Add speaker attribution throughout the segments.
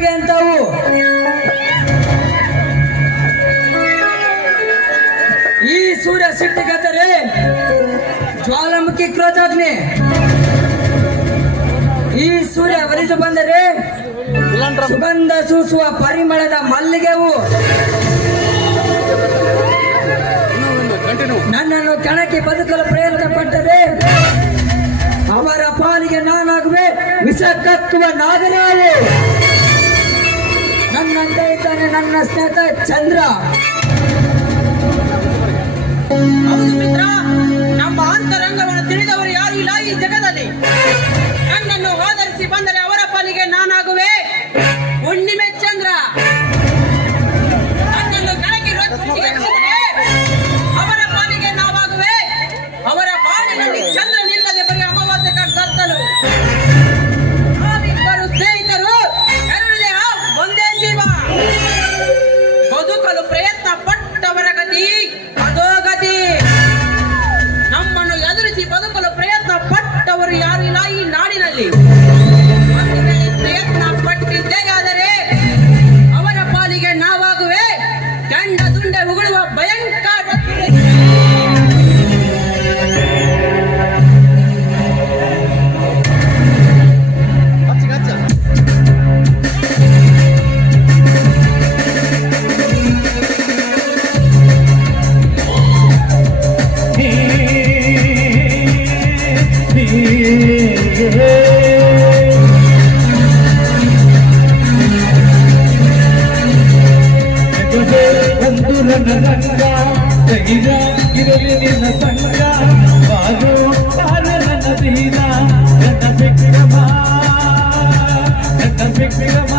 Speaker 1: ಮಕ್ಕಳಿಗೆ ಅಂತವು. ಈ ಸೂರ್ಯ ಸಿಟ್ಟಿಗದರೆ ಜ್ವಾಲಾಮುಖಿ ಕ್ರೋಧಾಗ್ನಿ. ಈ ಸೂರ್ಯ ಒಲಿದು ಬಂದರೆ ಸುಗಂಧ ಸೂಸುವ ಪರಿಮಳದ ಮಲ್ಲಿಗೆವು. ನನ್ನನ್ನು ಕಣಕ್ಕೆ ಬದುಕಲು ಪ್ರಯತ್ನ ಪಟ್ಟರೆ ಅವರ ಪಾಲಿಗೆ ನಾನಾಗುವೆ ವಿಷ ಕತ್ತುವ ನಾಗರಾವು ಇದ್ದಾನೆ ನನ್ನ ಸ್ನೇಹಿತ ಚಂದ್ರ.
Speaker 2: ಹೌದು ಮಿತ್ರ, ನಮ್ಮ ಅಂತರಂಗವನ್ನು ತಿಳಿದವರು ಯಾರು ಇಲ್ಲ ಈ ಜಗದಲ್ಲಿ. ನನ್ನನ್ನು ಆಧರಿಸಿ
Speaker 3: ಬಂದ ಇರಲಿ ನಿನ್ನ ಸಂಗ ಬಾರು ಬಾರು ನನ್ನ ದೀನ. ನನ್ನ ಬಿಕ್ರಮ ನನ್ನ
Speaker 1: ಬಿಕ್ರಮ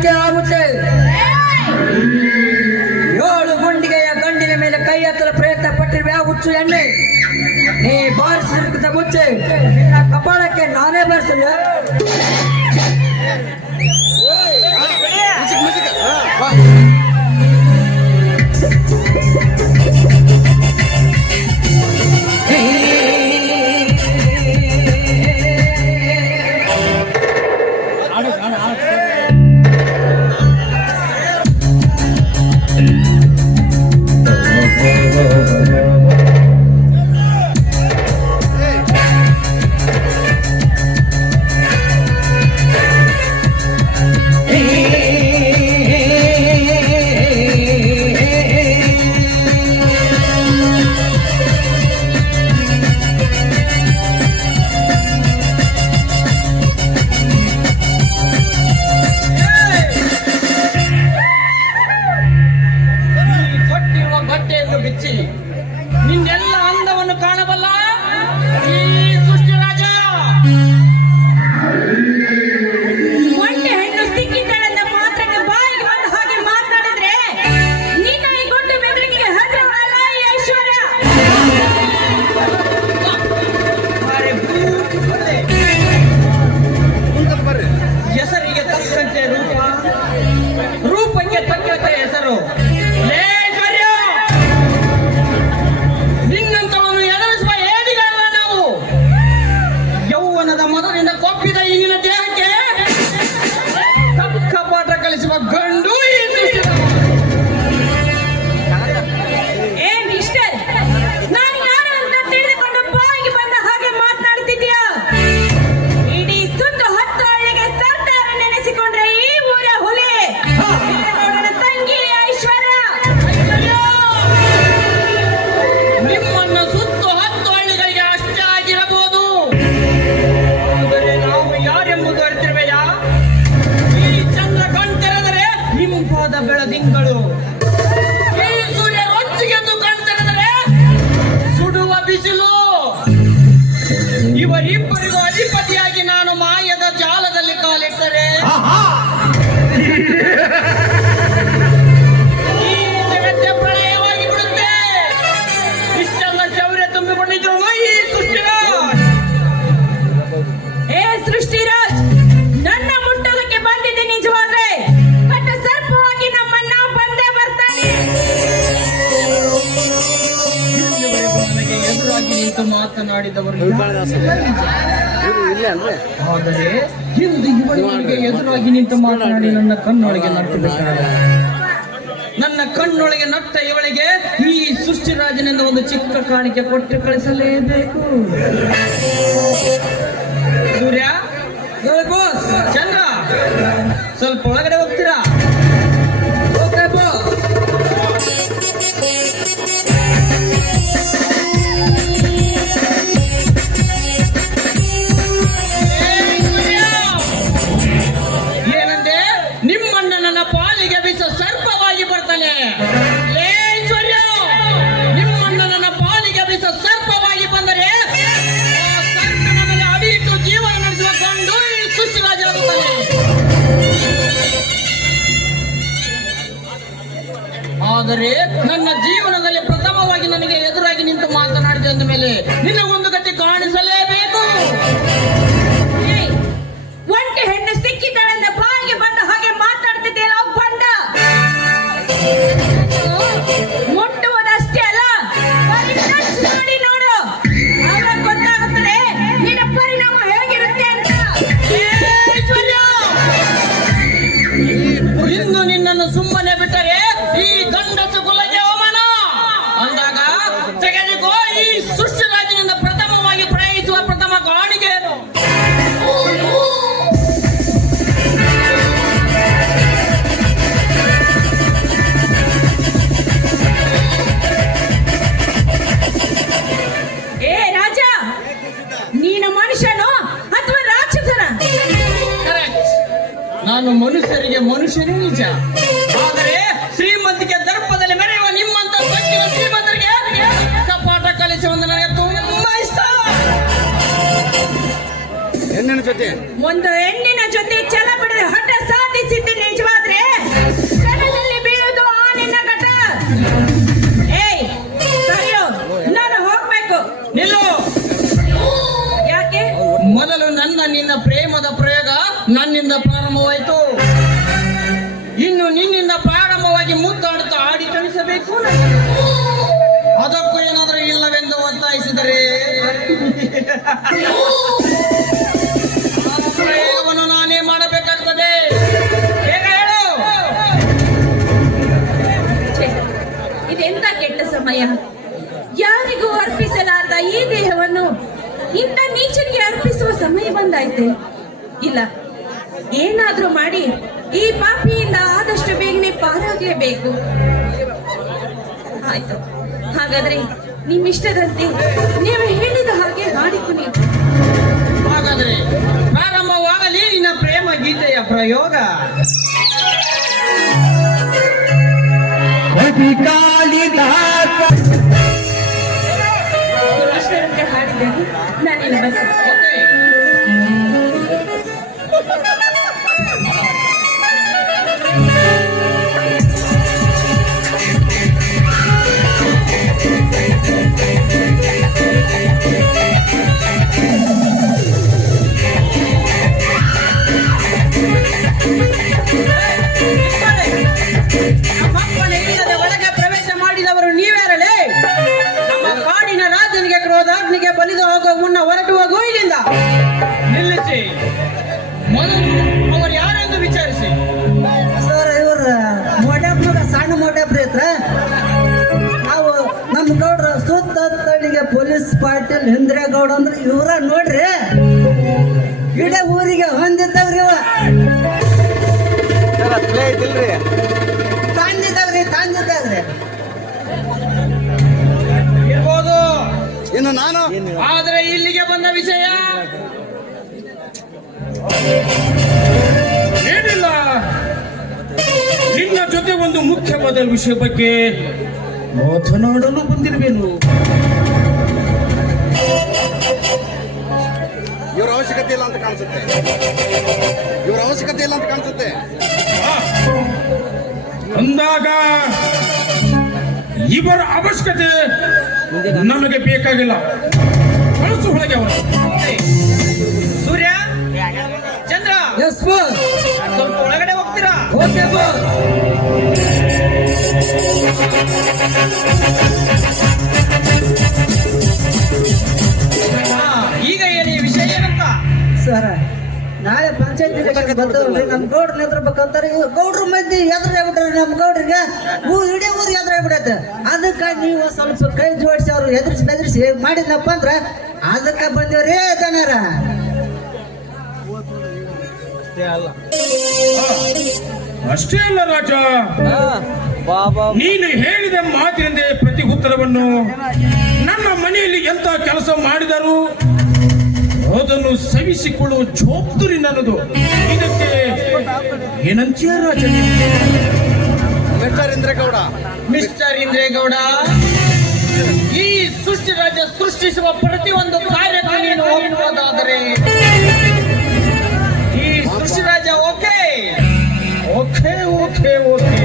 Speaker 1: ಯುದ್ಧಕ್ಕೆ ಆಗುತ್ತೇವೆ ಏಳು ಗುಂಡಿಗೆಯ ಗಂಡಿನ ಮೇಲೆ ಕೈ ಎತ್ತಲು ಪ್ರಯತ್ನ ಪಟ್ಟಿರುವ ಹುಚ್ಚು ಎಣ್ಣೆ ನೀ ಬಾರಿಸಿದ ಮುಂಚೆ ನಿನ್ನ ಕಪಾಳಕ್ಕೆ ನಾನೇ
Speaker 3: ಬಾರಿಸಲ್ಲ Wow. ಆದರೆ ಇಂದು ಎದುರಾಗಿ ನಿಂತು ಮಾತನಾಡಿ ನನ್ನ ಕಣ್ಣೊಳಗೆ ನಟ್ಟಬೇಕಾದ ನನ್ನ ಕಣ್ಣೊಳಗೆ ನಟ್ಟ ಇವಳಿಗೆ ಈ ಸೃಷ್ಟಿರಾಜನಿಂದ ಒಂದು ಚಿಕ್ಕ ಕಾಣಿಕೆ ಕೊಟ್ಟು ಕಳಿಸಲೇಬೇಕು.
Speaker 4: ಒಂದು ಹೆಣ್ಣಿನ ಜೊತೆ ಛಲ ಬಿಡದೆ ಹಠ ಸಾಧಿಸಿದ್ದೆ ನಿಜವಾದ್ರೆ ಕಣದಲ್ಲಿ ಆ ನಿನ್ನ ಏಯ್ ನಾನು ಹೋಗ್ಬೇಕು.
Speaker 3: ನಿಲ್ಲು.
Speaker 4: ಯಾಕೆ?
Speaker 3: ಮೊದಲು ನನ್ನ ನಿನ್ನ ಪ್ರೇಮದ ಪ್ರಯೋಗ ನನ್ನಿಂದ ಪ್ರಾರಂಭವಾಯಿತು. ಇನ್ನು ನಿನ್ನಿಂದ ಪ್ರಾರಂಭವಾಗಿ ಮುದ್ದಾಡುತ್ತಾ ಆಡಿ ಕಳಿಸಬೇಕು ಅದಕ್ಕೂ ಏನಾದರೂ ಇಲ್ಲವೆಂದು ಒತ್ತಾಯಿಸಿದರೆ?
Speaker 4: ಬಂದಾಯ್ತೆ ಇಲ್ಲ. ಏನಾದ್ರೂ ಮಾಡಿ ಈ ಪಾಪಿಯಿಂದ ಆದಷ್ಟು ಬೇಗನೆ ಪಾರಾಗಲೇಬೇಕು. ಆಯ್ತು. ಹಾಗಾದ್ರೆ ನಿಮ್ಮಿಷ್ಟದಂತೆ ನೀವು ಹೇಳಿದ ಹಾಗೆ ಹಾಡಿಕೊನಿ
Speaker 3: ಹಾಗಾದ್ರೆ ಪ್ರಾರಂಭವಾಗಲಿ ನಿನ್ನ ಪ್ರೇಮ ಗೀತೆಯ ಪ್ರಯೋಗ.
Speaker 4: ಅಷ್ಟರಂತೆ ಹಾಡಿದ್ದೇನೆ. ನಾನಿನ್ನು
Speaker 1: Yeah. ಇವ್ರ ನೋಡ್ರಿ ಗಿಡ ಊರಿಗೆ ಹೊಂದಿದ್ದವ್ರಿ ಇವ.
Speaker 5: ಪ್ಲೇಟ್ ಇಲ್ರಿ
Speaker 1: ತಂದಿದ್ದಾವ್ರಿ ತಂದಿದ್ದಾವ್ರಿ.
Speaker 3: ಇರ್ಬೋದು.
Speaker 5: ಇನ್ನು ನಾನು?
Speaker 3: ಆದ್ರೆ ಇಲ್ಲಿಗೆ ಬಂದ ವಿಷಯ?
Speaker 6: ಏನಿಲ್ಲ. ನಿನ್ನ ಜೊತೆ ಒಂದು ಮುಖ್ಯವಾದ ವಿಷಯ ಬಗ್ಗೆ ಮಾತನಾಡಲು ಬಂದಿರುವೆನು
Speaker 5: ಇವ್ರ ಅವಶ್ಯಕತೆ ಇಲ್ಲ ಅಂತ ಕಾಣಿಸುತ್ತೆ. ಇವ್ರ ಅವಶ್ಯಕತೆ ಇಲ್ಲ ಅಂತ ಕಾಣಿಸುತ್ತೆ.
Speaker 6: ಅಂದಾಗ ಇವರ ಅವಶ್ಯಕತೆ ನಮಗೆ ಬೇಕಾಗಿಲ್ಲ. ಕಳಿಸು ಹೊಳಗೆ ಅವರು
Speaker 3: ಸೂರ್ಯ? ಚಂದ್ರ? ಸ್ವಲ್ಪ ಒಳಗಡೆ ಹೋಗ್ತೀರಾ?
Speaker 1: ಓಕೆ
Speaker 5: ಬರ್ತಾವಲ್ರಿ ನಮ್ ಗೌಡ್ರ. ನಿಂದ್ರಬೇಕಂತಾರ ಗೌಡ್ರ ಮಂದಿ ಎದ್ರ ಬಿಟ್ರಿ ನಮ್ ಗೌಡ್ರಿಗೆ. ಹೂ ಇಡೀ ಊರ್ ಎದುರೇ ಬಿಡತ್ತೆ. ಅದಕ್ಕ ನೀವು ಸ್ವಲ್ಪ ಕೈ ಜೋಡಿಸಿ ಅವ್ರು ಎದುರಿಸಿ ಬೆದರಿಸಿ ಮಾಡಿದ್ನಪ್ಪ ಅಂದ್ರ ಅದಕ್ಕ ಬಂದೇವ್ರಿ ಜನರ.
Speaker 6: ಅಷ್ಟೇ ಅಲ್ಲ. ರಾಜ. ನೀನು ಹೇಳಿದ ಮಾತಿನಿಂದ ಪ್ರತಿ ಉತ್ತರವನ್ನು ನನ್ನ ಮನೆಯಲ್ಲಿ ಎಂತ ಕೆಲಸ ಮಾಡಿದರು? ಅದನ್ನು ಸವಿಸಿಕೊಳ್ಳುವ ಜೋಪ್ತುರಿ ನನ್ನದು. ಇದಕ್ಕೆ ಏನಂತೀಯ ರಾಜ
Speaker 7: ಮಿಸ್ಟರ್ ಇಂದ್ರೇಗೌಡ.
Speaker 3: ಮಿಸ್ಟರ್ ಇಂದ್ರೇಗೌಡ ಈ ಸೃಷ್ಟಿ ರಾಜ್ಯ ಸೃಷ್ಟಿಸುವ ಪ್ರತಿಯೊಂದು ಕಾರ್ಯದಲ್ಲಿ ನೀನು ಒಪ್ಪುವುದಾದರೆ ಈ ಸೃಷ್ಟಿ ರಾಜ್ಯ okay?
Speaker 6: Okay okay okay.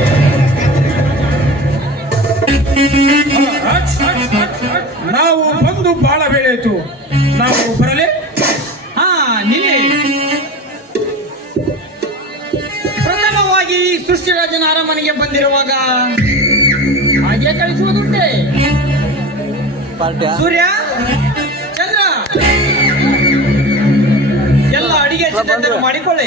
Speaker 6: Raj, ರಾಜ್, ರಾಜ್, ರಾಜ್. ನಾವು ಬಂದು ಬಹಳ ವೇಳೆ
Speaker 3: ಪಾರ್ಟಿ ಸೂರ್ಯ? ಚಂದ್ರ? ಎಲ್ಲ ಅಡಿಗೆ ಮಾಡಿಕೊಳ್ಳಿ.